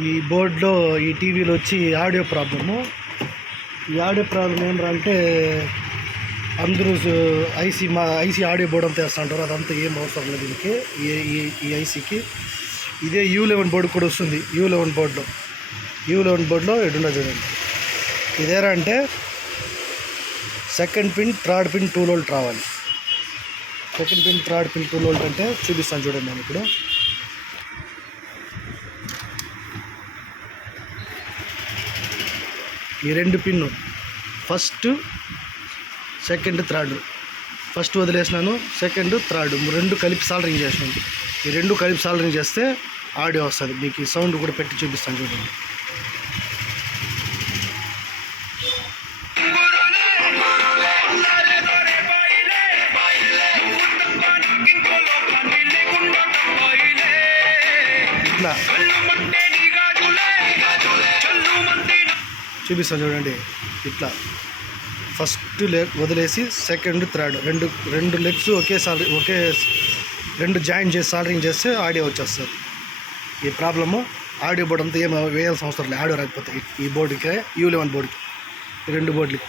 ఈ బోర్డులో ఈ టీవీలో వచ్చి ఆడియో ప్రాబ్లము. ఈ ఆడియో ప్రాబ్లం ఏమంటే అందరూ ఐసీ ఆడియో బోర్డు అంతా వేస్తుంటారు. అదంతా ఏం అవసరం లేదు దీనికి. ఈ ఐసీకి ఇదే U11 బోర్డు కూడా వస్తుంది. U11 బోర్డులో ఎడుండో చూడండి. ఇదేరా అంటే second pin, third pin 2 volt రావాలి. Second pin, third pin 2 volt అంటే చూపిస్తాను చూడండి. నేను ఇప్పుడు ఈ 2 పిన్ను ఫస్ట్, సెకండ్, థర్డ్. ఫస్ట్ వదిలేసినాను, సెకండ్, థర్డ్ 2 కలిపి సాల్డరింగ్ చేసినాను. ఈ 2 కలిపి సాల్డరింగ్ చేస్తే ఆడియో వస్తుంది. మీకు ఈ సౌండ్ కూడా పెట్టి చూపిస్తాను చూడండి. ఇట్లా చూపిస్తాను చూడండి. ఇట్లా ఫస్ట్ వదిలేసి సెకండ్, థర్డ్ 2 లెగ్స్ ఒకే 2 జాయిన్ చేసి సాల్డరింగ్ చేస్తే ఆడియో వచ్చేస్తుంది. ఈ ప్రాబ్లము ఆడియో బోర్డు అంతా ఏం వేయాల్సిన అవసరం లేదు. ఆడియో రాకపోతే ఈ బోర్డుకి U11 బోర్డుకి 2 బోర్డులకి